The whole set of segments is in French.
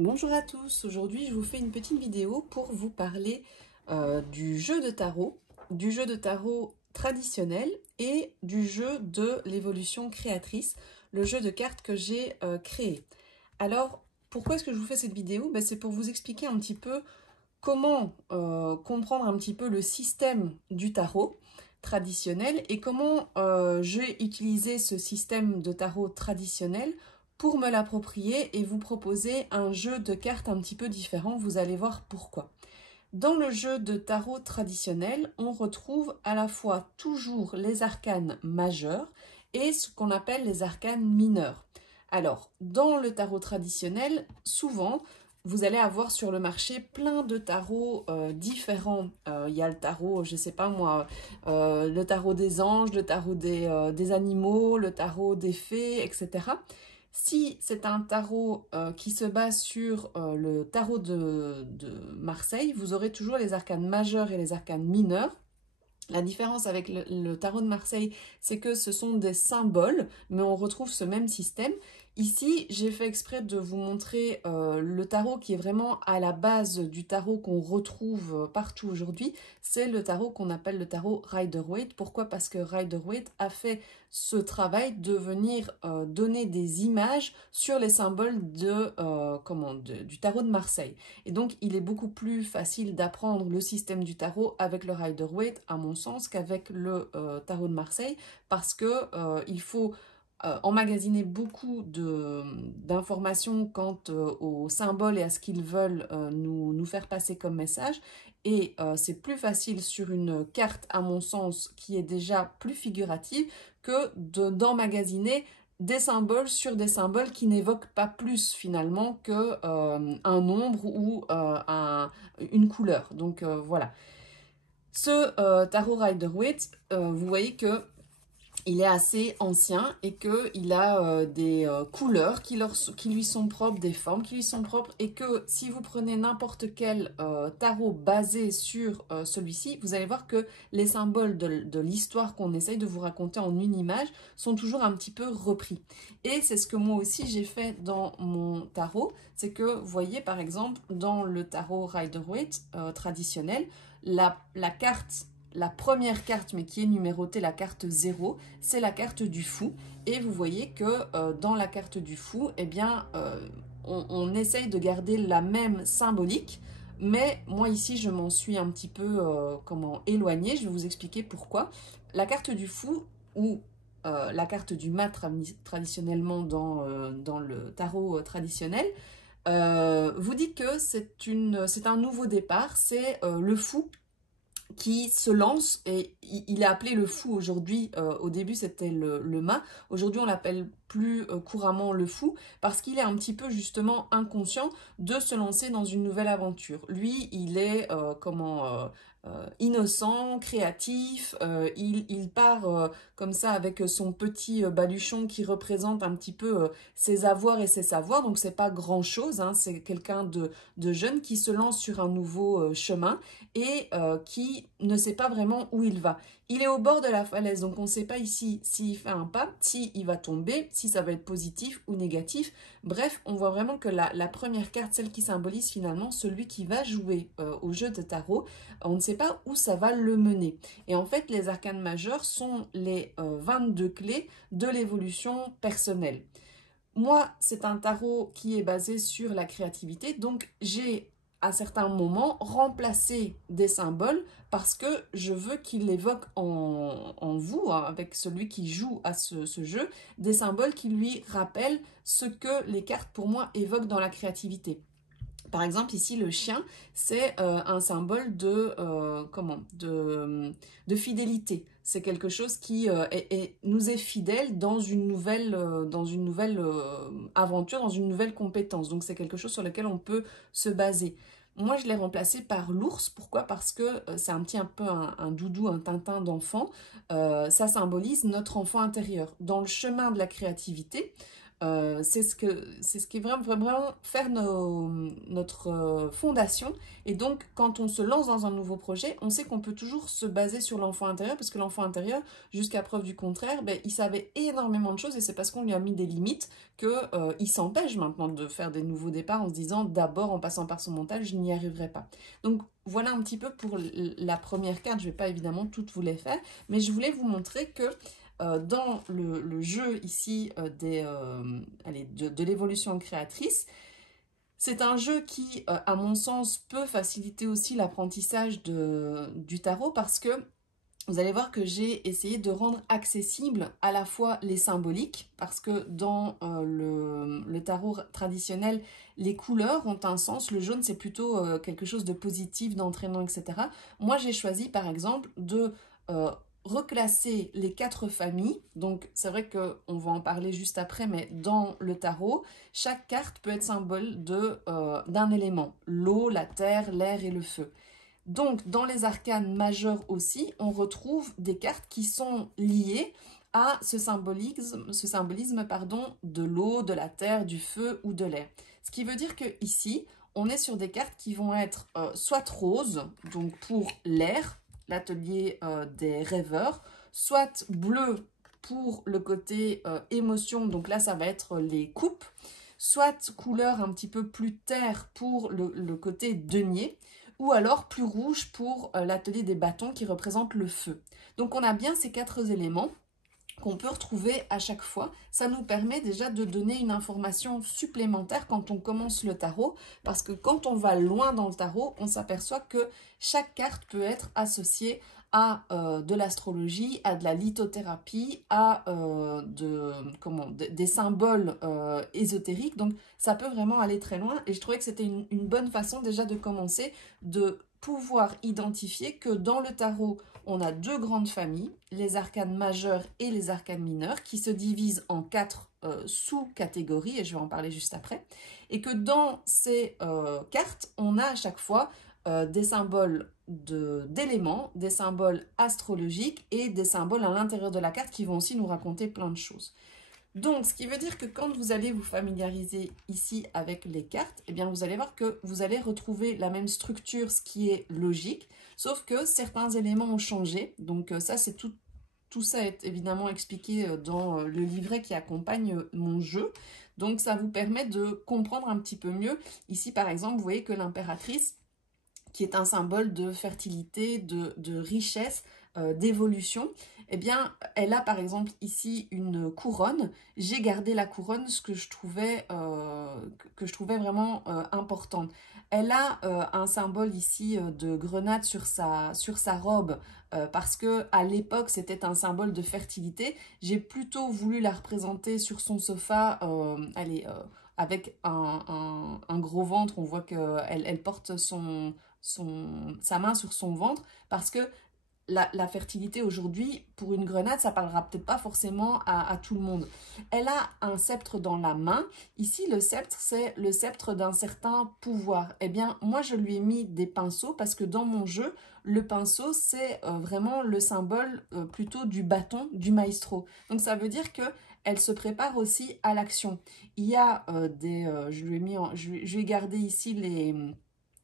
Bonjour à tous, aujourd'hui je vous fais une petite vidéo pour vous parler du jeu de tarot traditionnel et du jeu de l'évolution créatrice, le jeu de cartes que j'ai créé. Alors, pourquoi est-ce que je vous fais cette vidéo? C'est pour vous expliquer un petit peu comment comprendre un petit peu le système du tarot traditionnel et comment j'ai utilisé ce système de tarot traditionnel pour me l'approprier et vous proposer un jeu de cartes un petit peu différent. Vous allez voir pourquoi. Dans le jeu de tarot traditionnel, on retrouve à la fois toujours les arcanes majeurs et ce qu'on appelle les arcanes mineurs. Alors, dans le tarot traditionnel, souvent, vous allez avoir sur le marché plein de tarots différents. Il y a le tarot, je ne sais pas moi, le tarot des anges, le tarot des animaux, le tarot des fées, etc. Si c'est un tarot qui se base sur le tarot de Marseille, vous aurez toujours les arcanes majeures et les arcanes mineures. La différence avec le tarot de Marseille, c'est que ce sont des symboles, mais on retrouve ce même système. Ici, j'ai fait exprès de vous montrer le tarot qui est vraiment à la base du tarot qu'on retrouve partout aujourd'hui. C'est le tarot qu'on appelle le tarot Rider-Waite. Pourquoi? Parce que Rider-Waite a fait ce travail de venir donner des images sur les symboles du tarot de Marseille. Et donc, il est beaucoup plus facile d'apprendre le système du tarot avec le Rider-Waite, à mon sens, qu'avec le tarot de Marseille, parce que il faut emmagasiner beaucoup d'informations quant aux symboles et à ce qu'ils veulent nous faire passer comme message. Et c'est plus facile sur une carte, à mon sens, qui est déjà plus figurative, que d'emmagasiner des symboles sur des symboles qui n'évoquent pas plus finalement que un nombre ou une couleur. Donc voilà. Ce tarot Rider-Waite, vous voyez que il est assez ancien et qu'il a des couleurs qui lui sont propres, des formes qui lui sont propres, et que si vous prenez n'importe quel tarot basé sur celui-ci, vous allez voir que les symboles de l'histoire qu'on essaye de vous raconter en une image sont toujours un petit peu repris. Et c'est ce que moi aussi j'ai fait dans mon tarot, c'est que vous voyez par exemple dans le tarot Rider-Waite traditionnel, la carte, la première carte, mais qui est numérotée, la carte 0, c'est la carte du fou. Et vous voyez que dans la carte du fou, eh bien, on essaye de garder la même symbolique. Mais moi ici, je m'en suis un petit peu éloignée. Je vais vous expliquer pourquoi. La carte du fou, ou la carte du mat traditionnellement dans le tarot traditionnel, vous dit que c'est un nouveau départ, c'est le fou qui se lance, et il est appelé le fou aujourd'hui. Au début c'était le mât, aujourd'hui on l'appelle plus couramment le fou, parce qu'il est un petit peu justement inconscient de se lancer dans une nouvelle aventure. Lui il est innocent, créatif, il part comme ça avec son petit baluchon qui représente un petit peu ses avoirs et ses savoirs, donc c'est pas grand chose, hein, c'est quelqu'un de jeune qui se lance sur un nouveau chemin et qui ne sait pas vraiment où il va. Il est au bord de la falaise, donc on ne sait pas ici s'il fait un pas, s'il va tomber, si ça va être positif ou négatif. Bref, on voit vraiment que la première carte, celle qui symbolise finalement celui qui va jouer au jeu de tarot, on ne sait pas où ça va le mener. Et en fait, les arcanes majeures sont les 22 clés de l'évolution personnelle. Moi, c'est un tarot qui est basé sur la créativité, donc j'ai à certains moments remplacé des symboles parce que je veux qu'il évoque en vous, hein, avec celui qui joue à ce jeu, des symboles qui lui rappellent ce que les cartes pour moi évoquent dans la créativité. Par exemple, ici, le chien, c'est un symbole de fidélité. C'est quelque chose qui nous est fidèle dans une nouvelle aventure, dans une nouvelle compétence. Donc, c'est quelque chose sur lequel on peut se baser. Moi, je l'ai remplacé par l'ours. Pourquoi? Parce que c'est un peu un doudou, un Tintin d'enfant. Ça symbolise notre enfant intérieur. Dans le chemin de la créativité, c'est ce qui est vraiment faire notre fondation. Et donc, quand on se lance dans un nouveau projet, on sait qu'on peut toujours se baser sur l'enfant intérieur, parce que l'enfant intérieur, jusqu'à preuve du contraire, ben, il savait énormément de choses, et c'est parce qu'on lui a mis des limites qu'il s'empêche maintenant de faire des nouveaux départs en se disant d'abord, en passant par son mental, je n'y arriverai pas. Donc, voilà un petit peu pour la première carte. Je ne vais pas évidemment toutes vous les faire, mais je voulais vous montrer que dans le jeu ici de l'évolution créatrice, c'est un jeu qui, à mon sens, peut faciliter aussi l'apprentissage du tarot parce que vous allez voir que j'ai essayé de rendre accessible à la fois les symboliques, parce que dans le tarot traditionnel, les couleurs ont un sens. Le jaune, c'est plutôt quelque chose de positif, d'entraînant, etc. Moi, j'ai choisi, par exemple, de reclasser les 4 familles. Donc, c'est vrai qu'on va en parler juste après, mais dans le tarot, chaque carte peut être symbole d'un élément. L'eau, la terre, l'air et le feu. Donc, dans les arcanes majeurs aussi, on retrouve des cartes qui sont liées à ce symbolisme de l'eau, de la terre, du feu ou de l'air. Ce qui veut dire que ici, on est sur des cartes qui vont être soit roses, donc pour l'air, l'atelier des rêveurs, soit bleu pour le côté émotion, donc là ça va être les coupes, soit couleur un petit peu plus terre pour le côté denier, ou alors plus rouge pour l'atelier des bâtons qui représente le feu. Donc on a bien ces 4 éléments qu'on peut retrouver à chaque fois. Ça nous permet déjà de donner une information supplémentaire quand on commence le tarot, parce que quand on va loin dans le tarot, on s'aperçoit que chaque carte peut être associée à de l'astrologie, à de la lithothérapie, à des symboles ésotériques. Donc ça peut vraiment aller très loin et je trouvais que c'était une bonne façon déjà de commencer, de pouvoir identifier que dans le tarot, on a 2 grandes familles, les arcanes majeures et les arcanes mineures, qui se divisent en 4 sous-catégories, et je vais en parler juste après, et que dans ces cartes, on a à chaque fois des symboles d'éléments, des symboles astrologiques et des symboles à l'intérieur de la carte qui vont aussi nous raconter plein de choses. Donc, ce qui veut dire que quand vous allez vous familiariser ici avec les cartes, eh bien, vous allez voir que vous allez retrouver la même structure, ce qui est logique, sauf que certains éléments ont changé. Donc, ça, c'est tout ça est évidemment expliqué dans le livret qui accompagne mon jeu. Donc, ça vous permet de comprendre un petit peu mieux. Ici, par exemple, vous voyez que l'impératrice, qui est un symbole de fertilité, de richesse, d'évolution, eh bien, elle a par exemple ici une couronne. J'ai gardé la couronne, ce que je trouvais vraiment importante. Elle a un symbole ici de grenade sur sa robe, parce que à l'époque, c'était un symbole de fertilité. J'ai plutôt voulu la représenter sur son sofa, avec un gros ventre. On voit qu'elle porte sa main sur son ventre, parce que la fertilité aujourd'hui, pour une grenade, ça parlera peut-être pas forcément à tout le monde. Elle a un sceptre dans la main. Ici, le sceptre, c'est le sceptre d'un certain pouvoir. Eh bien, moi, je lui ai mis des pinceaux parce que dans mon jeu, le pinceau, c'est vraiment le symbole plutôt du bâton du maestro. Donc, ça veut dire que elle se prépare aussi à l'action. Il y a je lui ai gardé ici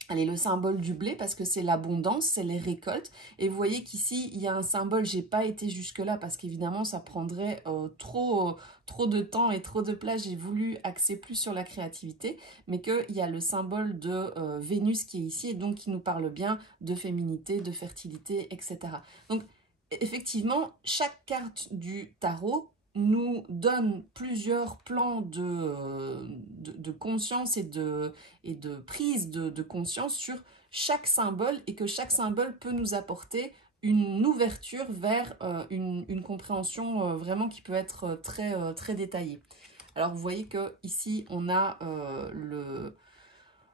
le symbole du blé parce que c'est l'abondance, c'est les récoltes. Et vous voyez qu'ici, il y a un symbole, j'ai pas été jusque-là parce qu'évidemment, ça prendrait trop de temps et trop de place. J'ai voulu axer plus sur la créativité, mais qu'il y a le symbole de Vénus qui est ici et donc qui nous parle bien de féminité, de fertilité, etc. Donc, effectivement, chaque carte du tarot nous donne plusieurs plans de conscience et de prise de conscience sur chaque symbole, et que chaque symbole peut nous apporter une ouverture vers une compréhension vraiment qui peut être très détaillée. Alors vous voyez que ici on a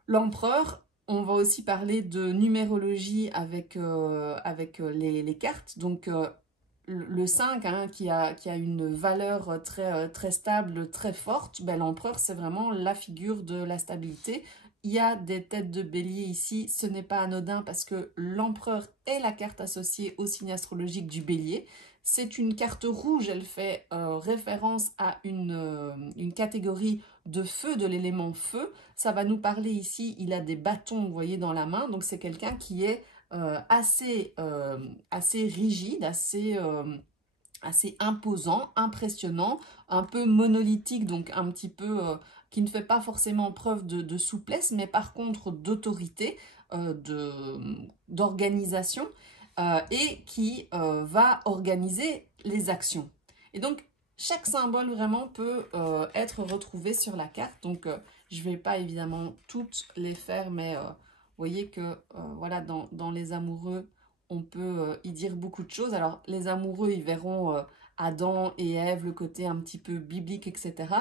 l'empereur. On va aussi parler de numérologie avec les cartes. Donc le 5, hein, qui a une valeur très stable, très forte, ben, l'empereur, c'est vraiment la figure de la stabilité. Il y a des têtes de bélier ici, ce n'est pas anodin parce que l'empereur est la carte associée au signe astrologique du bélier. c'est une carte rouge, elle fait référence à une catégorie de feu, de l'élément feu. Ça va nous parler ici, il a des bâtons, vous voyez, dans la main. Donc c'est quelqu'un qui est assez rigide, assez imposant, impressionnant, un peu monolithique, donc un petit peu qui ne fait pas forcément preuve de souplesse, mais par contre d'autorité, d'organisation, et qui va organiser les actions. Et donc, chaque symbole vraiment peut être retrouvé sur la carte. Donc, je ne vais pas évidemment toutes les faire, mais vous voyez que voilà, dans les amoureux, on peut y dire beaucoup de choses. Alors, les amoureux, ils verront Adam et Ève, le côté un petit peu biblique, etc.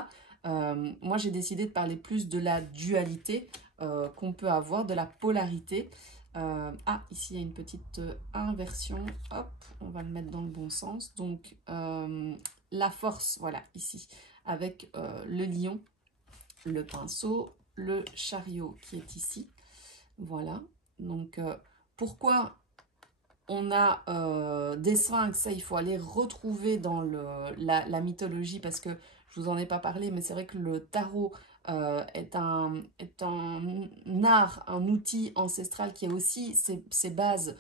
Moi, j'ai décidé de parler plus de la dualité qu'on peut avoir, de la polarité. Ici, il y a une petite inversion. Hop, on va le mettre dans le bon sens. Donc, la force, voilà, ici, avec le lion, le pinceau, le chariot qui est ici. Voilà. Donc, pourquoi on a des sphinx, ça il faut aller retrouver dans la mythologie parce que je vous en ai pas parlé, mais c'est vrai que le tarot est un art, un outil ancestral qui a aussi ses bases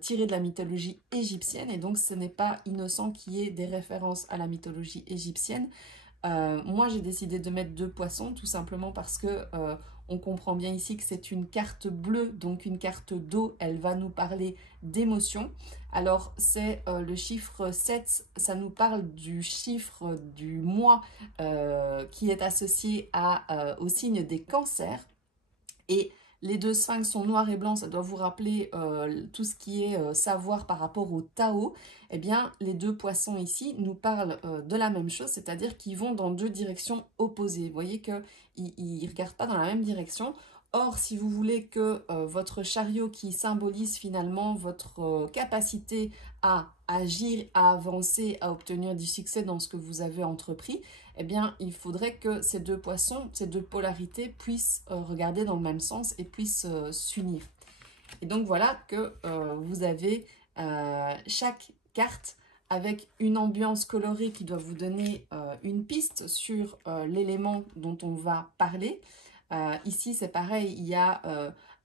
tirées de la mythologie égyptienne, et donc ce n'est pas innocent qu'il y ait des références à la mythologie égyptienne. Moi, j'ai décidé de mettre 2 poissons, tout simplement parce que on comprend bien ici que c'est une carte bleue, donc une carte d'eau, elle va nous parler d'émotion. Alors, c'est le chiffre 7, ça nous parle du chiffre du mois qui est associé au signe des cancers. Et les 2 sphinx sont noirs et blancs, ça doit vous rappeler tout ce qui est savoir par rapport au Tao. Eh bien, les 2 poissons ici nous parlent de la même chose, c'est-à-dire qu'ils vont dans 2 directions opposées. Vous voyez qu'ils ne regardent pas dans la même direction. Or, si vous voulez que votre chariot qui symbolise finalement votre capacité à agir, à avancer, à obtenir du succès dans ce que vous avez entrepris, eh bien, il faudrait que ces 2 poissons, ces 2 polarités puissent regarder dans le même sens et puissent s'unir. Et donc, voilà que vous avez chaque carte avec une ambiance colorée qui doit vous donner une piste sur l'élément dont on va parler. Ici, c'est pareil, il y a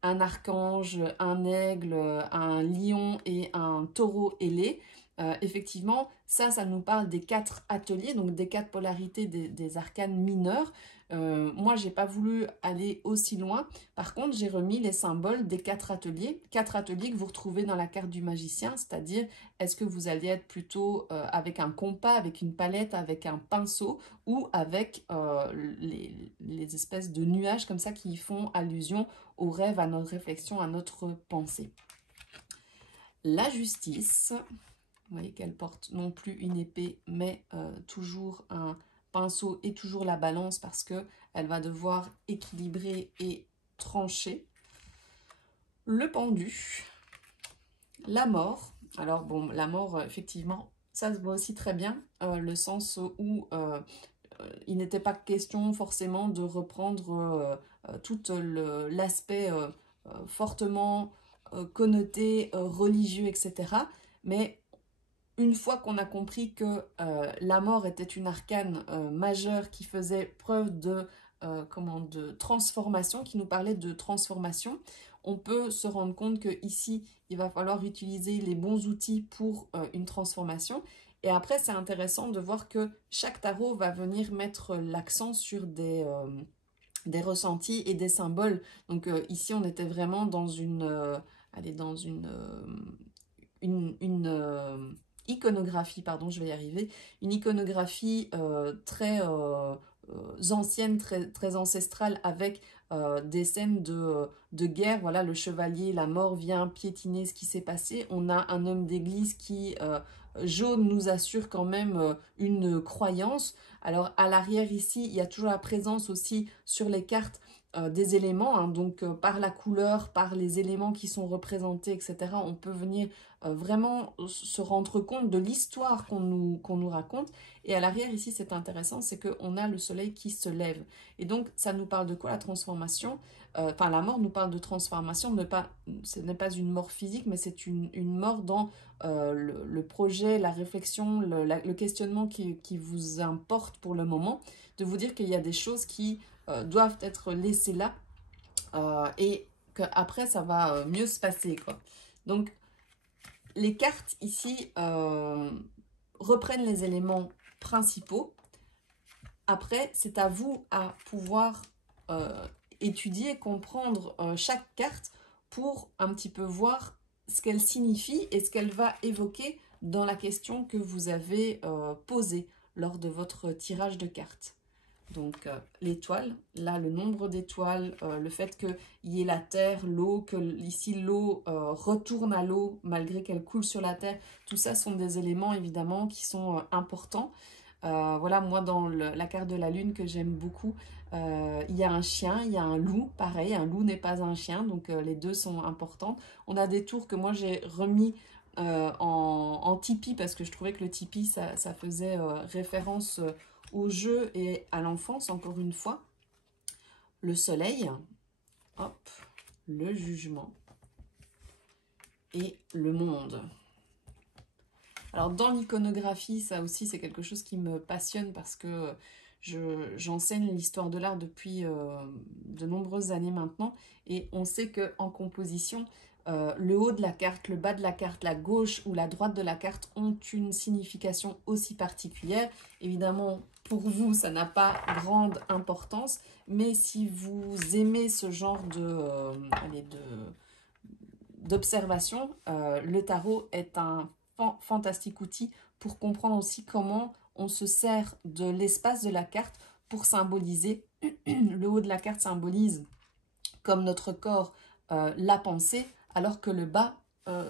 un archange, un aigle, un lion et un taureau ailé. Effectivement, ça nous parle des 4 ateliers, donc des 4 polarités des arcanes mineurs. Moi, j'ai pas voulu aller aussi loin. Par contre, j'ai remis les symboles des 4 ateliers que vous retrouvez dans la carte du magicien, c'est-à-dire est-ce que vous allez être plutôt avec un compas, avec une palette, avec un pinceau, ou avec les espèces de nuages comme ça qui font allusion au rêve, à notre réflexion, à notre pensée. La justice. Vous voyez qu'elle porte non plus une épée, mais toujours un pinceau et toujours la balance parce qu'elle va devoir équilibrer et trancher. Le pendu, la mort. Alors bon, la mort, effectivement, ça se voit aussi très bien, le sens où il n'était pas question forcément de reprendre tout l'aspect fortement connoté, religieux, etc. Mais une fois qu'on a compris que la mort était une arcane majeure qui faisait preuve de transformation, qui nous parlait de transformation, on peut se rendre compte que ici il va falloir utiliser les bons outils pour une transformation. Et après, c'est intéressant de voir que chaque tarot va venir mettre l'accent sur des ressentis et des symboles. Donc ici, on était vraiment dans une iconographie, pardon, je vais y arriver, une iconographie très ancienne, très ancestrale, avec des scènes de guerre. Voilà, le chevalier, la mort vient piétiner ce qui s'est passé. On a un homme d'église qui, jaune, nous assure quand même une croyance. Alors, à l'arrière ici, il y a toujours la présence aussi sur les cartes des éléments, hein, donc par la couleur, par les éléments qui sont représentés, etc. On peut venir vraiment se rendre compte de l'histoire qu'on nous raconte. Et à l'arrière, ici, c'est intéressant, c'est qu'on a le soleil qui se lève. Et donc, ça nous parle de quoi, la transformation? Enfin, la mort nous parle de transformation, ce n'est pas une mort physique, mais c'est une mort dans le projet, la réflexion, le questionnement qui vous importe pour le moment, de vous dire qu'il y a des choses qui doivent être laissées là et qu'après, ça va mieux se passer, quoi. Donc, les cartes ici reprennent les éléments principaux. Après, c'est à vous à pouvoir étudier, comprendre chaque carte pour un petit peu voir ce qu'elle signifie et ce qu'elle va évoquer dans la question que vous avez posée lors de votre tirage de cartes. Donc l'étoile, là le nombre d'étoiles, le fait qu'il y ait la terre, l'eau, que ici l'eau retourne à l'eau malgré qu'elle coule sur la terre, tout ça sont des éléments évidemment qui sont importants. Voilà, moi dans la carte de la lune que j'aime beaucoup, il y a un chien, il y a un loup, pareil, un loup n'est pas un chien, donc les deux sont importants. On a des tours que moi j'ai remis en tipi parce que je trouvais que le tipi ça faisait référence au jeu et à l'enfance, encore une fois. Le soleil, hop, le jugement et le monde. Alors dans l'iconographie, ça aussi c'est quelque chose qui me passionne parce que j'enseigne l'histoire de l'art depuis de nombreuses années maintenant et on sait qu'en composition, le haut de la carte, le bas de la carte, la gauche ou la droite de la carte ont une signification aussi particulière. Évidemment, pour vous, ça n'a pas grande importance, mais si vous aimez ce genre d'observation, le tarot est un fantastique outil pour comprendre aussi comment on se sert de l'espace de la carte pour symboliser. Le haut de la carte symbolise, comme notre corps, la pensée, alors que le bas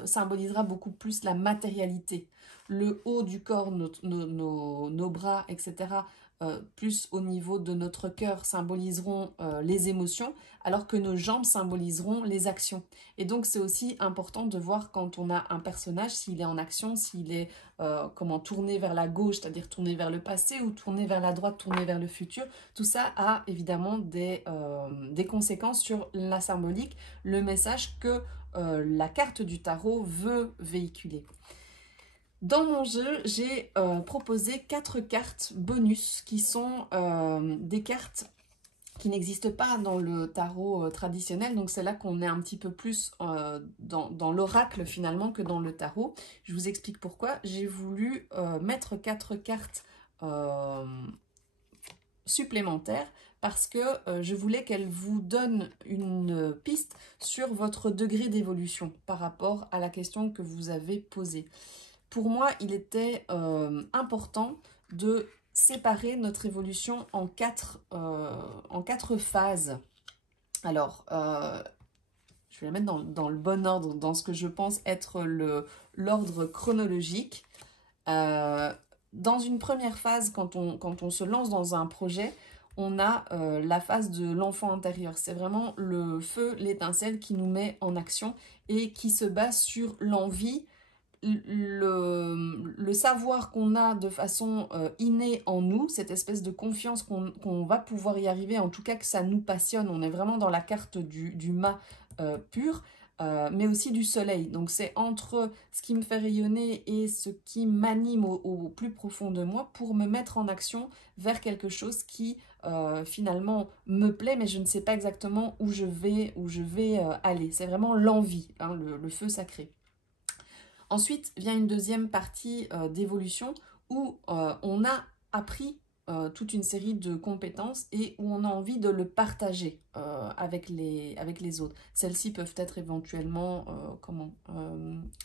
symbolisera beaucoup plus la matérialité. Le haut du corps, nos bras, etc., plus au niveau de notre cœur symboliseront les émotions, alors que nos jambes symboliseront les actions. Et donc c'est aussi important de voir quand on a un personnage, s'il est en action, s'il est tourné vers la gauche, c'est-à-dire tourné vers le passé, ou tourné vers la droite, tourné vers le futur. Tout ça a évidemment des conséquences sur la symbolique, le message que la carte du tarot veut véhiculer. Dans mon jeu, j'ai proposé 4 cartes bonus qui sont des cartes qui n'existent pas dans le tarot traditionnel. Donc c'est là qu'on est un petit peu plus dans l'oracle finalement que dans le tarot. Je vous explique pourquoi. J'ai voulu mettre 4 cartes supplémentaires parce que je voulais qu'elles vous donnent une piste sur votre degré d'évolution par rapport à la question que vous avez posée. Pour moi, il était important de séparer notre évolution en quatre phases. Alors, je vais la mettre dans le bon ordre, dans ce que je pense être l'ordre chronologique. Dans une première phase, quand on se lance dans un projet, on a la phase de l'enfant intérieur. C'est vraiment le feu, l'étincelle qui nous met en action et qui se base sur l'envie, le savoir qu'on a de façon innée en nous, cette espèce de confiance qu'on va pouvoir y arriver, en tout cas que ça nous passionne. On est vraiment dans la carte du mât pur, mais aussi du soleil. Donc c'est entre ce qui me fait rayonner et ce qui m'anime au plus profond de moi pour me mettre en action vers quelque chose qui finalement me plaît, mais je ne sais pas exactement où je vais aller. C'est vraiment l'envie, hein, le feu sacré. Ensuite vient une deuxième partie d'évolution où on a appris toute une série de compétences et où on a envie de le partager avec les autres. Celles-ci peuvent être éventuellement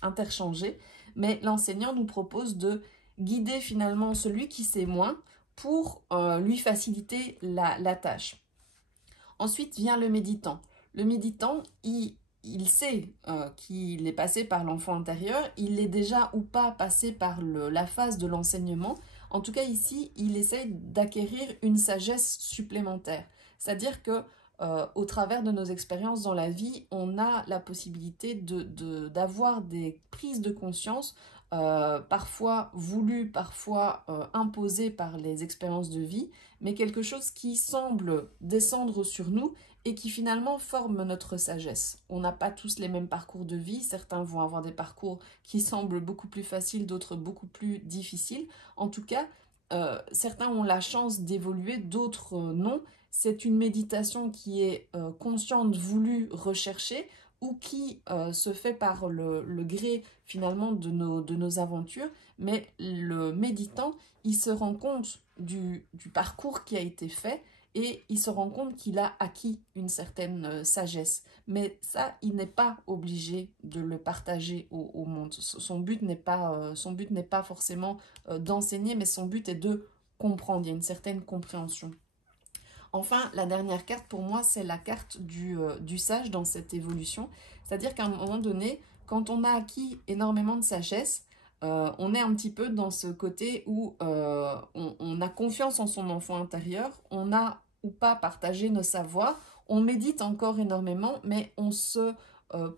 interchangées, mais l'enseignant nous propose de guider finalement celui qui sait moins pour lui faciliter la tâche. Ensuite vient le méditant. Le méditant, il sait qu'il est passé par l'enfant intérieur, il est déjà ou pas passé par la phase de l'enseignement. En tout cas ici, il essaye d'acquérir une sagesse supplémentaire. C'est-à-dire que au travers de nos expériences dans la vie, on a la possibilité d'avoir des prises de conscience, parfois voulues, parfois imposées par les expériences de vie, mais quelque chose qui semble descendre sur nous et qui finalement forme notre sagesse. On n'a pas tous les mêmes parcours de vie, certains vont avoir des parcours qui semblent beaucoup plus faciles, d'autres beaucoup plus difficiles. En tout cas, certains ont la chance d'évoluer, d'autres non. C'est une méditation qui est consciente, voulue, recherchée, ou qui se fait par le gré finalement de nos aventures, mais le méditant, il se rend compte du parcours qui a été fait et il se rend compte qu'il a acquis une certaine sagesse. Mais ça, il n'est pas obligé de le partager au monde. Son but n'est pas forcément d'enseigner, mais son but est de comprendre. Il y a une certaine compréhension. Enfin, la dernière carte pour moi, c'est la carte du sage dans cette évolution. C'est-à-dire qu'à un moment donné, quand on a acquis énormément de sagesse, on est un petit peu dans ce côté où on a confiance en son enfant intérieur, on a ou pas partagé nos savoirs, on médite encore énormément, mais on se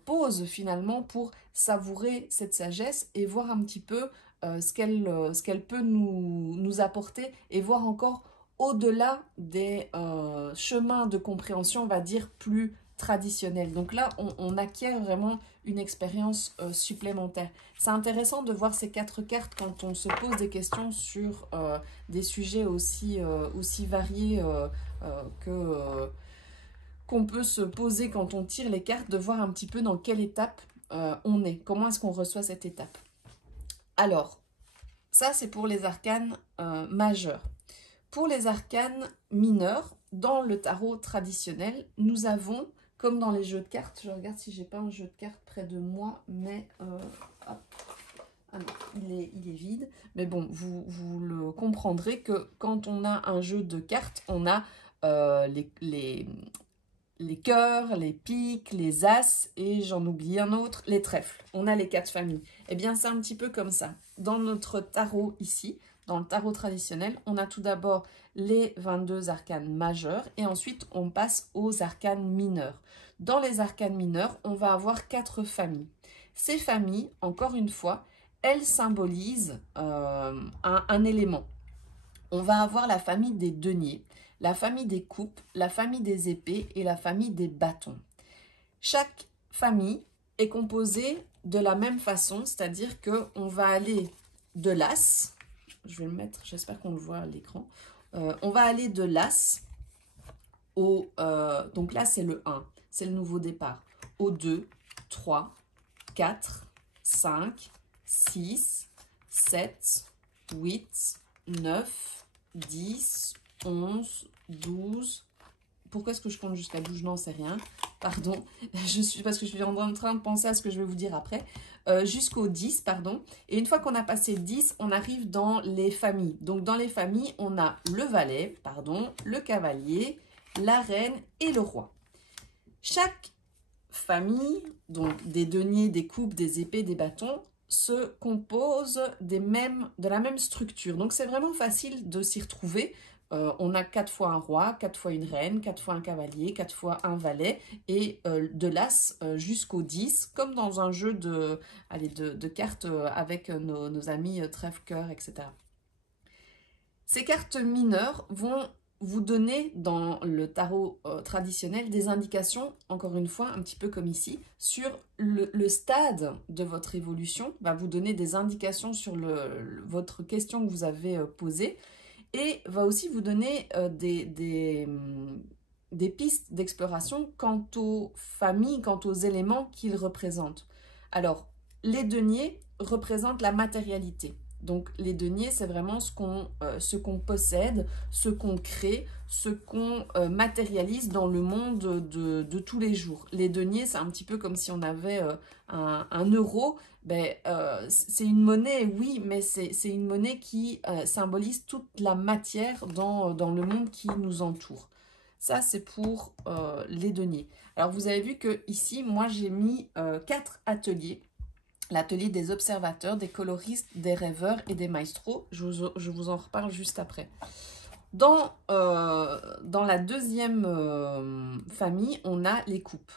pose finalement pour savourer cette sagesse et voir un petit peu ce qu'elle peut nous apporter et voir encore au-delà des chemins de compréhension, on va dire, plus traditionnels. Donc là, on acquiert vraiment une expérience supplémentaire. C'est intéressant de voir ces 4 cartes quand on se pose des questions sur des sujets aussi variés qu'on peut se poser quand on tire les cartes, de voir un petit peu dans quelle étape on est, comment est-ce qu'on reçoit cette étape. Alors, ça c'est pour les arcanes majeurs. Pour les arcanes mineurs, dans le tarot traditionnel, nous avons, comme dans les jeux de cartes, je regarde si j'ai pas un jeu de cartes près de moi, mais ah non, il est vide. Mais bon, vous le comprendrez que quand on a un jeu de cartes, on a les cœurs, les piques, les as, et j'en oublie un autre, les trèfles. On a les 4 familles. Eh bien, c'est un petit peu comme ça. Dans notre tarot ici, dans le tarot traditionnel, on a tout d'abord les 22 arcanes majeurs et ensuite on passe aux arcanes mineurs. Dans les arcanes mineurs, on va avoir 4 familles. Ces familles, encore une fois, elles symbolisent un élément. On va avoir la famille des deniers, la famille des coupes, la famille des épées et la famille des bâtons. Chaque famille est composée de la même façon, c'est-à-dire qu'on va aller de l'as, je vais le mettre, j'espère qu'on le voit à l'écran, on va aller de l'as au, donc là c'est le 1, c'est le nouveau départ, au 2, 3, 4, 5, 6, 7, 8, 9, 10, 11, 12. Pourquoi est-ce que je compte jusqu'à 12? Je n'en sais rien. Pardon, parce que je suis en train de penser à ce que je vais vous dire après. Jusqu'au 10, pardon. Et une fois qu'on a passé 10, on arrive dans les familles. Donc, dans les familles, on a le valet, pardon, le cavalier, la reine et le roi. Chaque famille, donc des deniers, des coupes, des épées, des bâtons, se compose de la même structure. Donc, c'est vraiment facile de s'y retrouver. On a 4 fois un roi, 4 fois une reine, 4 fois un cavalier, 4 fois un valet et de l'as jusqu'au 10, comme dans un jeu de cartes avec nos amis trèfle, cœur, etc. Ces cartes mineures vont vous donner dans le tarot traditionnel des indications, encore une fois, un petit peu comme ici, sur le stade de votre évolution, va vous donner des indications sur votre question que vous avez posée, et va aussi vous donner des pistes d'exploration quant aux familles, quant aux éléments qu'ils représentent. Alors, les deniers représentent la matérialité. Donc, les deniers, c'est vraiment ce qu'on possède, ce qu'on crée, ce qu'on matérialise dans le monde de tous les jours. Les deniers, c'est un petit peu comme si on avait un euro. Ben, c'est une monnaie, oui, mais c'est une monnaie qui symbolise toute la matière dans le monde qui nous entoure. Ça, c'est pour les deniers. Alors, vous avez vu que ici, moi, j'ai mis 4 ateliers. L'atelier des observateurs, des coloristes, des rêveurs et des maestros. Je vous en reparle juste après. Dans la deuxième famille, on a les coupes.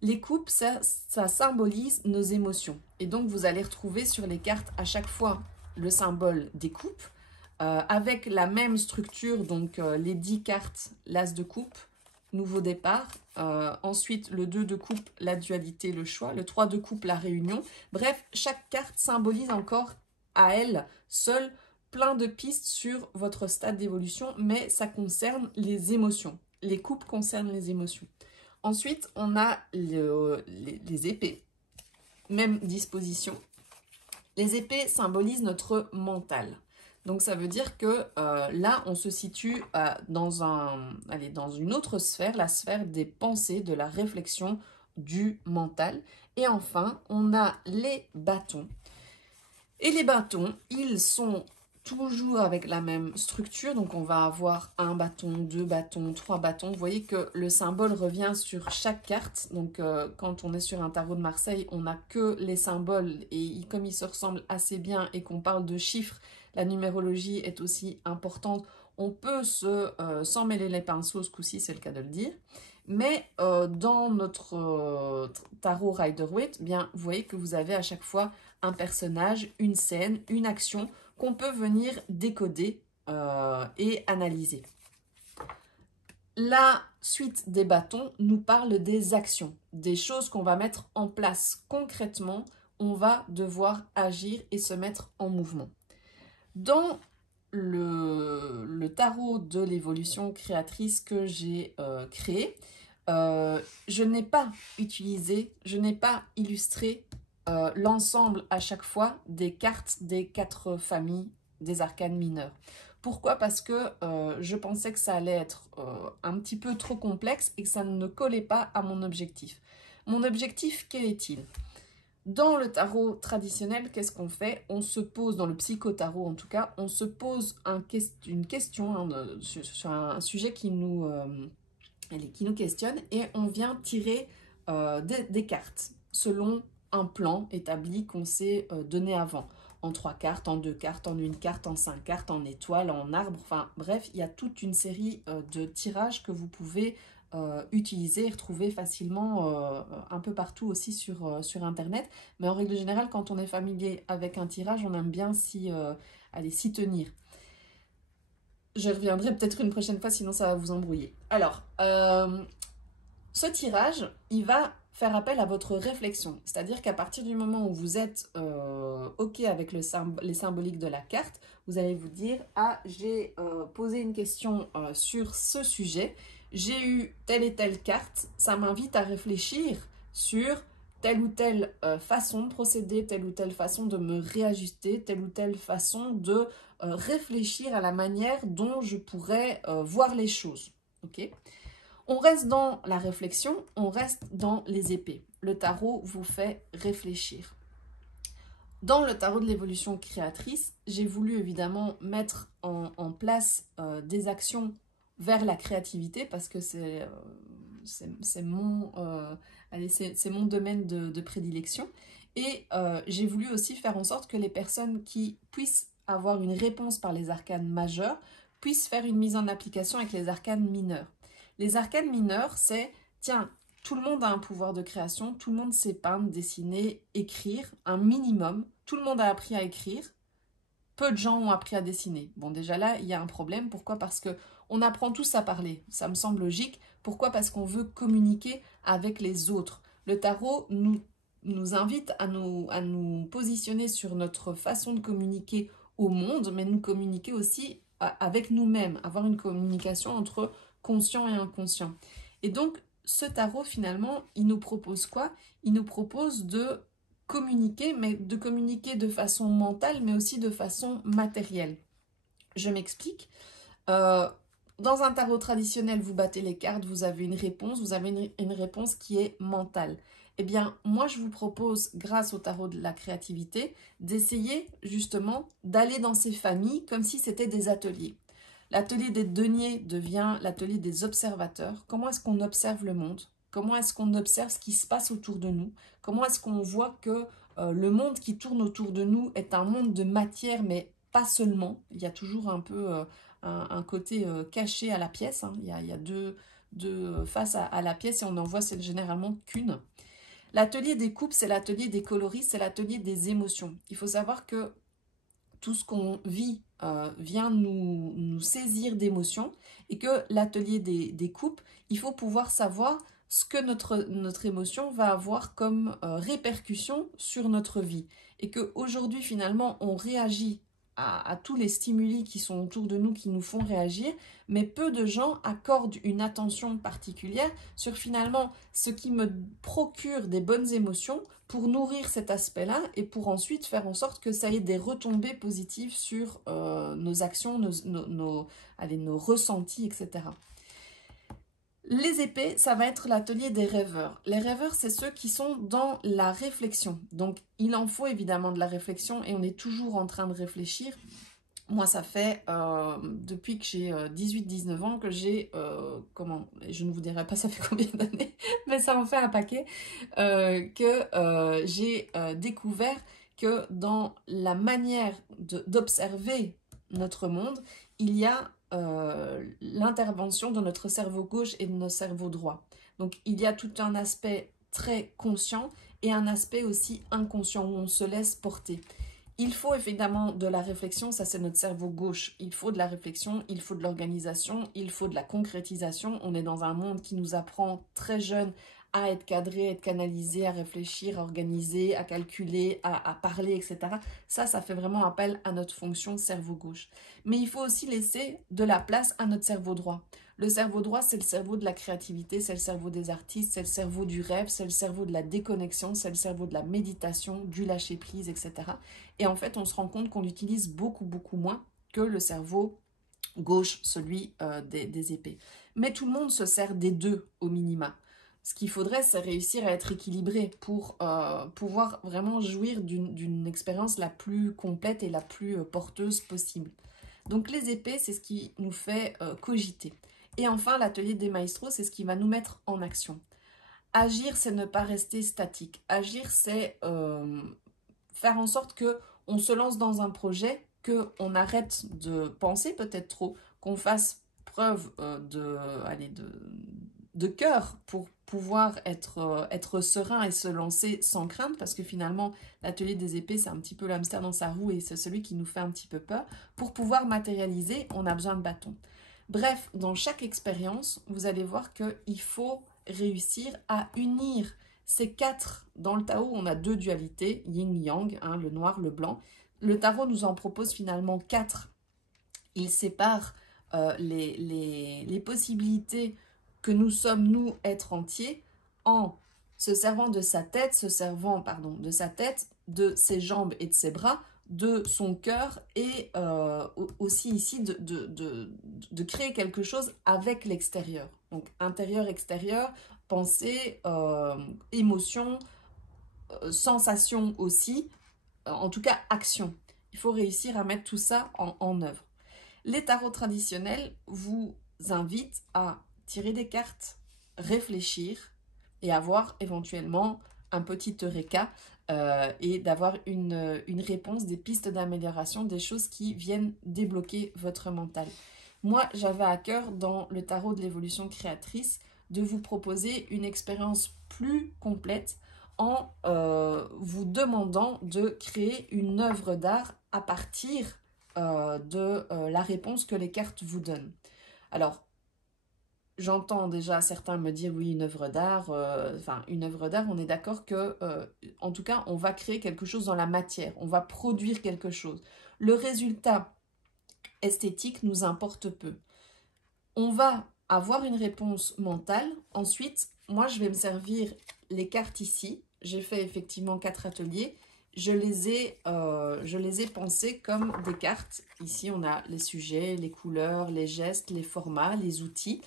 Les coupes, ça symbolise nos émotions. Et donc, vous allez retrouver sur les cartes à chaque fois le symbole des coupes, avec la même structure, donc les 10 cartes, l'as de coupe, nouveau départ, ensuite le 2 de coupe, la dualité, le choix, le 3 de coupe, la réunion. Bref, chaque carte symbolise encore à elle seule plein de pistes sur votre stade d'évolution, mais ça concerne les émotions. Les coupes concernent les émotions. Ensuite, on a les épées, même disposition. Les épées symbolisent notre mental. Donc ça veut dire que là, on se situe dans une autre sphère, la sphère des pensées, de la réflexion, du mental. Et enfin, on a les bâtons. Et les bâtons, ils sont toujours avec la même structure. Donc on va avoir un bâton, 2 bâtons, 3 bâtons. Vous voyez que le symbole revient sur chaque carte. Donc quand on est sur un tarot de Marseille, on n'a que les symboles. Et comme ils se ressemblent assez bien et qu'on parle de chiffres, la numérologie est aussi importante. On peut s'en mêler les pinceaux, ce coup-ci, c'est le cas de le dire. Mais dans notre tarot Rider-Waite, bien, vous voyez que vous avez à chaque fois un personnage, une scène, une action qu'on peut venir décoder et analyser. La suite des bâtons nous parle des actions, des choses qu'on va mettre en place concrètement. On va devoir agir et se mettre en mouvement. Dans le tarot de l'évolution créatrice que j'ai créé, je n'ai pas utilisé, je n'ai pas illustré l'ensemble à chaque fois des cartes des 4 familles des arcanes mineurs. Pourquoi? Parce que je pensais que ça allait être un petit peu trop complexe et que ça ne collait pas à mon objectif. Mon objectif, quel est-il? Dans le tarot traditionnel, qu'est-ce qu'on fait? On se pose, dans le psychotarot en tout cas, on se pose une question sur un sujet qui nous questionne et on vient tirer des cartes selon un plan établi qu'on s'est donné avant. En 3 cartes, en 2 cartes, en 1 carte, en 5 cartes, en étoile, en arbre, enfin bref, il y a toute une série de tirages que vous pouvez utiliser et retrouver facilement un peu partout aussi sur Internet. Mais en règle générale, quand on est familier avec un tirage, on aime bien s'y tenir. Je reviendrai peut-être une prochaine fois, sinon ça va vous embrouiller. Alors, ce tirage, il va faire appel à votre réflexion. C'est-à-dire qu'à partir du moment où vous êtes OK avec les symboliques de la carte, vous allez vous dire « Ah, j'ai posé une question sur ce sujet, j'ai eu telle et telle carte, ça m'invite à réfléchir sur telle ou telle façon de procéder, telle ou telle façon de me réajuster, telle ou telle façon de réfléchir à la manière dont je pourrais voir les choses. » OK ? On reste dans la réflexion, on reste dans les épées. Le tarot vous fait réfléchir. Dans le tarot de l'évolution créatrice, j'ai voulu évidemment mettre en place des actions vers la créativité parce que c'est mon domaine de prédilection. Et j'ai voulu aussi faire en sorte que les personnes qui puissent avoir une réponse par les arcanes majeures puissent faire une mise en application avec les arcanes mineures. Les arcanes mineures, c'est, tiens, tout le monde a un pouvoir de création, tout le monde sait peindre, dessiner, écrire, un minimum. Tout le monde a appris à écrire, peu de gens ont appris à dessiner. Bon, déjà là, il y a un problème. Pourquoi? Parce qu'on apprend tous à parler. Ça me semble logique. Pourquoi? Parce qu'on veut communiquer avec les autres. Le tarot nous invite à nous positionner sur notre façon de communiquer au monde, mais nous communiquer aussi avec nous-mêmes, avoir une communication entre conscient et inconscient. Et donc, ce tarot, finalement, il nous propose quoi? Il nous propose de communiquer, mais de communiquer de façon mentale, mais aussi de façon matérielle. Je m'explique. Dans un tarot traditionnel, vous battez les cartes, vous avez une réponse, vous avez une réponse qui est mentale. Eh bien, moi, je vous propose, grâce au tarot de la créativité, d'essayer justement d'aller dans ces familles comme si c'était des ateliers. L'atelier des deniers devient l'atelier des observateurs. Comment est-ce qu'on observe le monde? Comment est-ce qu'on observe ce qui se passe autour de nous? Comment est-ce qu'on voit que le monde qui tourne autour de nous est un monde de matière, mais pas seulement. Il y a toujours un peu un côté caché à la pièce. Hein. Il y a deux faces à la pièce et on en voit c'est généralement qu'une. L'atelier des coupes, c'est l'atelier des coloris, c'est l'atelier des émotions. Il faut savoir que tout ce qu'on vit vient nous saisir d'émotions et que l'atelier des coupes, il faut pouvoir savoir ce que notre émotion va avoir comme répercussion sur notre vie. Et qu'aujourd'hui, finalement, on réagit à tous les stimuli qui sont autour de nous, qui nous font réagir, mais peu de gens accordent une attention particulière sur finalement ce qui me procure des bonnes émotions pour nourrir cet aspect-là et pour ensuite faire en sorte que ça ait des retombées positives sur nos actions, nos ressentis, etc. Les épées, ça va être l'atelier des rêveurs. Les rêveurs, c'est ceux qui sont dans la réflexion. Donc, il en faut évidemment de la réflexion et on est toujours en train de réfléchir. Moi, ça fait depuis que j'ai 18-19 ans que j'ai, je ne vous dirai pas ça fait combien d'années, mais ça en fait un paquet, que j'ai découvert que dans la manière d'observer notre monde, il y a l'intervention de notre cerveau gauche et de notre cerveau droit. Donc, il y a tout un aspect très conscient et un aspect aussi inconscient où on se laisse porter. Il faut évidemment de la réflexion, ça c'est notre cerveau gauche. Il faut de la réflexion, il faut de l'organisation, il faut de la concrétisation. On est dans un monde qui nous apprend très jeune à être cadré, à être canalisé, à réfléchir, à organiser, à calculer, à parler, etc. Ça fait vraiment appel à notre fonction cerveau gauche. Mais il faut aussi laisser de la place à notre cerveau droit. Le cerveau droit, c'est le cerveau de la créativité, c'est le cerveau des artistes, c'est le cerveau du rêve, c'est le cerveau de la déconnexion, c'est le cerveau de la méditation, du lâcher-prise, etc. Et en fait, on se rend compte qu'on l'utilise beaucoup, beaucoup moins que le cerveau gauche, celui des épées. Mais tout le monde se sert des deux au minima. Ce qu'il faudrait, c'est réussir à être équilibré pour pouvoir vraiment jouir d'une expérience la plus complète et la plus porteuse possible. Donc les épées, c'est ce qui nous fait cogiter. Et enfin, l'atelier des maestros, c'est ce qui va nous mettre en action. Agir, c'est ne pas rester statique. Agir, c'est faire en sorte qu'on se lance dans un projet, qu'on arrête de penser peut-être trop, qu'on fasse preuve de cœur pour pouvoir être serein et se lancer sans crainte, parce que finalement, l'atelier des épées, c'est un petit peu l'hamster dans sa roue et c'est celui qui nous fait un petit peu peur. Pour pouvoir matérialiser, on a besoin de bâtons. Bref, dans chaque expérience, vous allez voir qu'il faut réussir à unir ces quatre. Dans le Tao, on a deux dualités, yin-yang, hein, le noir, le blanc. Le tarot nous en propose finalement quatre. Il sépare les possibilités que nous sommes, nous, être entiers, en se servant de sa tête, de ses jambes et de ses bras, de son cœur et aussi ici de créer quelque chose avec l'extérieur. Donc intérieur-extérieur, pensée, émotion, sensation aussi, en tout cas action. Il faut réussir à mettre tout ça en œuvre. Les tarots traditionnels vous invitent à tirer des cartes, réfléchir et avoir éventuellement un petit eureka et d'avoir une réponse, des pistes d'amélioration, des choses qui viennent débloquer votre mental. Moi, j'avais à cœur dans le tarot de l'évolution créatrice de vous proposer une expérience plus complète en vous demandant de créer une œuvre d'art à partir de la réponse que les cartes vous donnent. Alors, j'entends déjà certains me dire oui, une œuvre d'art, on est d'accord que, en tout cas, on va créer quelque chose dans la matière, on va produire quelque chose. Le résultat esthétique nous importe peu. On va avoir une réponse mentale. Ensuite, moi, je vais me servir les cartes ici. J'ai fait effectivement 4 ateliers. Je les ai pensées comme des cartes. Ici, on a les sujets, les couleurs, les gestes, les formats, les outils.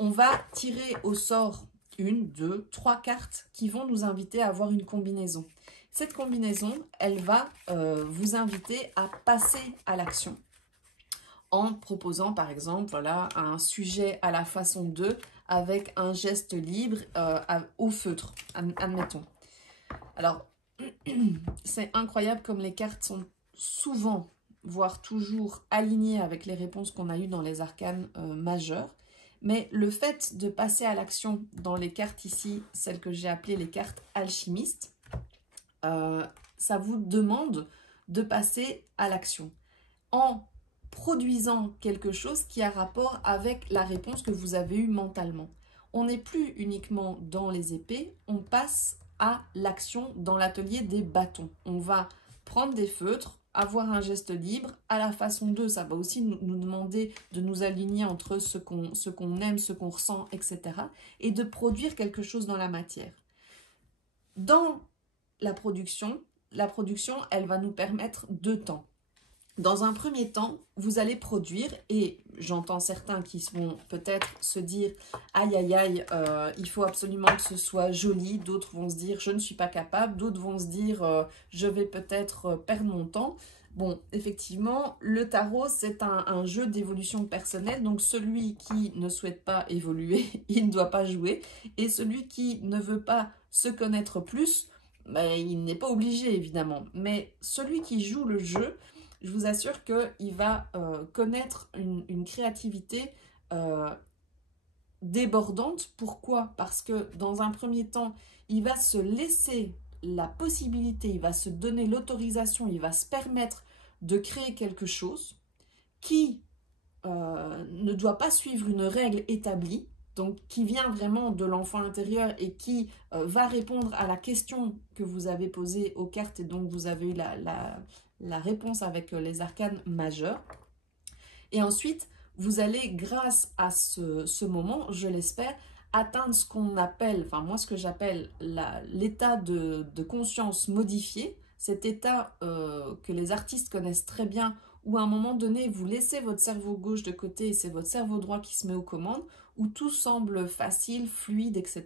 On va tirer au sort 1, 2, 3 cartes qui vont nous inviter à avoir une combinaison. Cette combinaison, elle va vous inviter à passer à l'action en proposant par exemple voilà, un sujet à la façon 2 avec un geste libre au feutre, admettons. Alors, c'est incroyable comme les cartes sont souvent voire toujours aligné avec les réponses qu'on a eues dans les arcanes majeurs. Mais le fait de passer à l'action dans les cartes ici, celles que j'ai appelées les cartes alchimistes, ça vous demande de passer à l'action en produisant quelque chose qui a rapport avec la réponse que vous avez eue mentalement. On n'est plus uniquement dans les épées, on passe à l'action dans l'atelier des bâtons. On va prendre des feutres, avoir un geste libre. À la façon 2, ça va aussi nous demander de nous aligner entre ce qu'on aime, ce qu'on ressent, etc. et de produire quelque chose dans la matière. Dans la production, elle va nous permettre 2 temps. Dans un premier temps, vous allez produire, et j'entends certains qui vont peut-être se dire « Aïe, aïe, aïe, il faut absolument que ce soit joli », d'autres vont se dire « Je ne suis pas capable », d'autres vont se dire « Je vais peut-être perdre mon temps ». Bon, effectivement, le tarot, c'est un jeu d'évolution personnelle, donc celui qui ne souhaite pas évoluer, il ne doit pas jouer, et celui qui ne veut pas se connaître plus, ben, il n'est pas obligé évidemment, mais celui qui joue le jeu, je vous assure qu'il va connaître une créativité débordante. Pourquoi? Parce que dans un premier temps, il va se laisser la possibilité, il va se donner l'autorisation, il va se permettre de créer quelque chose qui ne doit pas suivre une règle établie, donc qui vient vraiment de l'enfant intérieur et qui va répondre à la question que vous avez posée aux cartes et donc vous avez eu la réponse avec les arcanes majeures. Et ensuite, vous allez, grâce à ce moment, je l'espère, atteindre ce qu'on appelle, enfin moi ce que j'appelle l'état de conscience modifié, cet état que les artistes connaissent très bien, où à un moment donné, vous laissez votre cerveau gauche de côté et c'est votre cerveau droit qui se met aux commandes, où tout semble facile, fluide, etc.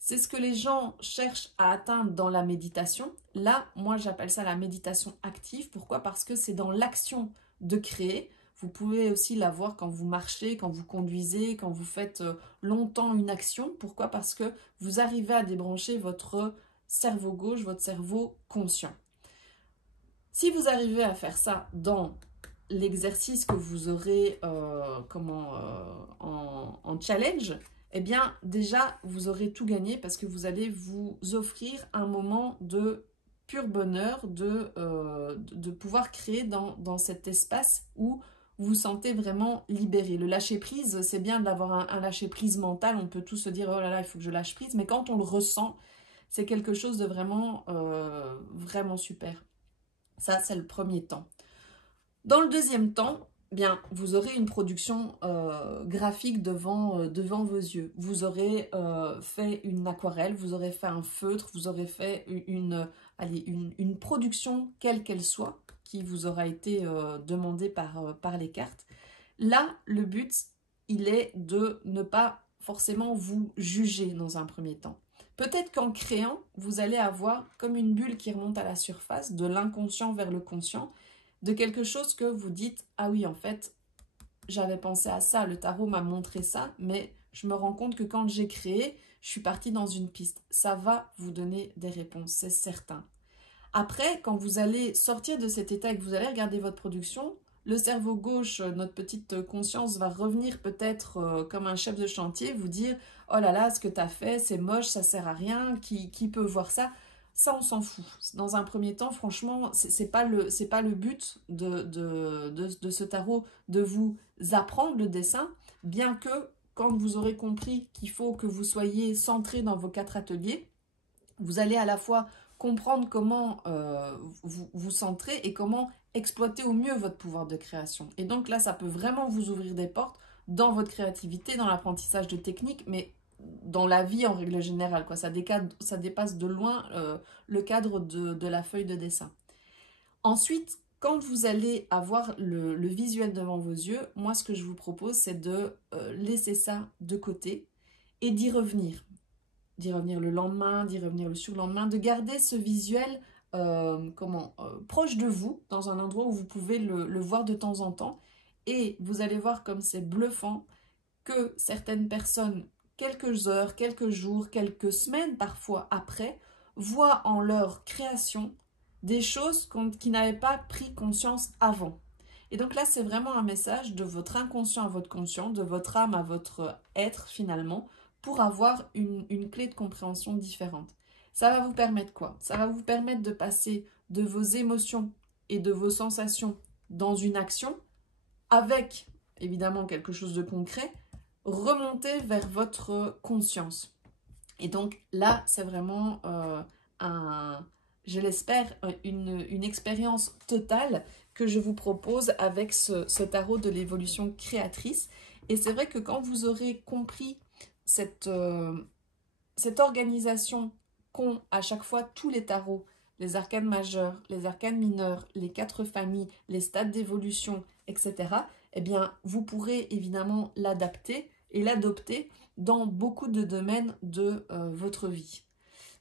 C'est ce que les gens cherchent à atteindre dans la méditation. Là, moi, j'appelle ça la méditation active. Pourquoi? Parce que c'est dans l'action de créer. Vous pouvez aussi la voir quand vous marchez, quand vous conduisez, quand vous faites longtemps une action. Pourquoi? Parce que vous arrivez à débrancher votre cerveau gauche, votre cerveau conscient. Si vous arrivez à faire ça dans l'exercice que vous aurez en challenge, eh bien déjà vous aurez tout gagné parce que vous allez vous offrir un moment de pur bonheur de pouvoir créer dans cet espace où vous vous sentez vraiment libéré. Le lâcher prise, c'est bien d'avoir un lâcher prise mental, on peut tous se dire oh là là il faut que je lâche prise, mais quand on le ressent, c'est quelque chose de vraiment, vraiment super. Ça, c'est le premier temps. Dans le deuxième temps, bien, vous aurez une production graphique devant vos yeux. Vous aurez fait une aquarelle, vous aurez fait un feutre, vous aurez fait une production, quelle qu'elle soit, qui vous aura été demandée par les cartes. Là, le but, il est de ne pas forcément vous juger dans un premier temps. Peut-être qu'en créant, vous allez avoir comme une bulle qui remonte à la surface, de l'inconscient vers le conscient, de quelque chose que vous dites « Ah oui, en fait, j'avais pensé à ça, le tarot m'a montré ça, mais je me rends compte que quand j'ai créé, je suis partie dans une piste. » Ça va vous donner des réponses, c'est certain. Après, quand vous allez sortir de cet état et que vous allez regarder votre production, le cerveau gauche, notre petite conscience, va revenir peut-être comme un chef de chantier, vous dire « Oh là là, ce que tu as fait, c'est moche, ça sert à rien, qui peut voir ça ?» Ça, on s'en fout. Dans un premier temps, franchement, c'est pas le but de ce tarot de vous apprendre le dessin, bien que quand vous aurez compris qu'il faut que vous soyez centré dans vos 4 ateliers, vous allez à la fois comprendre comment vous centrer et comment exploiter au mieux votre pouvoir de création. Et donc là, ça peut vraiment vous ouvrir des portes dans votre créativité, dans l'apprentissage de techniques, mais dans la vie en règle générale, quoi. Ça dépasse de loin le cadre de la feuille de dessin. Ensuite, quand vous allez avoir le visuel devant vos yeux, moi ce que je vous propose, c'est de laisser ça de côté et d'y revenir. D'y revenir le lendemain, d'y revenir le surlendemain, de garder ce visuel proche de vous, dans un endroit où vous pouvez le voir de temps en temps. Et vous allez voir comme c'est bluffant que certaines personnes, quelques heures, quelques jours, quelques semaines parfois après, voient en leur création des choses qui n'avaient pas pris conscience avant. Et donc là, c'est vraiment un message de votre inconscient à votre conscient, de votre âme à votre être finalement, pour avoir une clé de compréhension différente. Ça va vous permettre quoi? Ça va vous permettre de passer de vos émotions et de vos sensations dans une action avec évidemment quelque chose de concret, remonter vers votre conscience. Et donc là, c'est vraiment je l'espère, une expérience totale que je vous propose avec ce tarot de l'évolution créatrice. Et c'est vrai que quand vous aurez compris cette organisation qu'ont à chaque fois tous les tarots, les arcanes majeurs, les arcanes mineurs, les 4 familles, les stades d'évolution, etc., eh bien, vous pourrez évidemment l'adapter et l'adopter dans beaucoup de domaines de votre vie.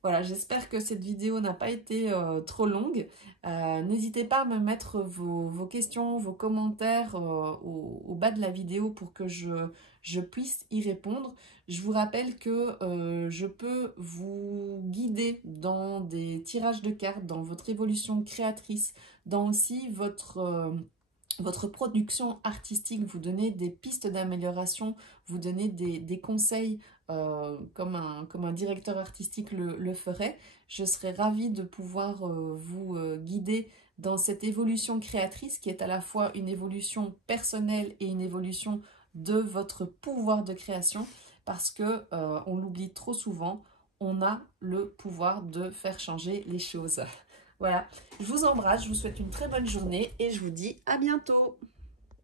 Voilà, j'espère que cette vidéo n'a pas été trop longue. N'hésitez pas à me mettre vos questions, vos commentaires au bas de la vidéo pour que je puisse y répondre. Je vous rappelle que je peux vous guider dans des tirages de cartes, dans votre évolution créatrice, dans aussi votre production artistique, vous donner des pistes d'amélioration, vous donner des conseils comme un directeur artistique le ferait. Je serais ravie de pouvoir vous guider dans cette évolution créatrice qui est à la fois une évolution personnelle et une évolution de votre pouvoir de création parce que on l'oublie trop souvent, on a le pouvoir de faire changer les choses. Voilà, je vous embrasse, je vous souhaite une très bonne journée et je vous dis à bientôt.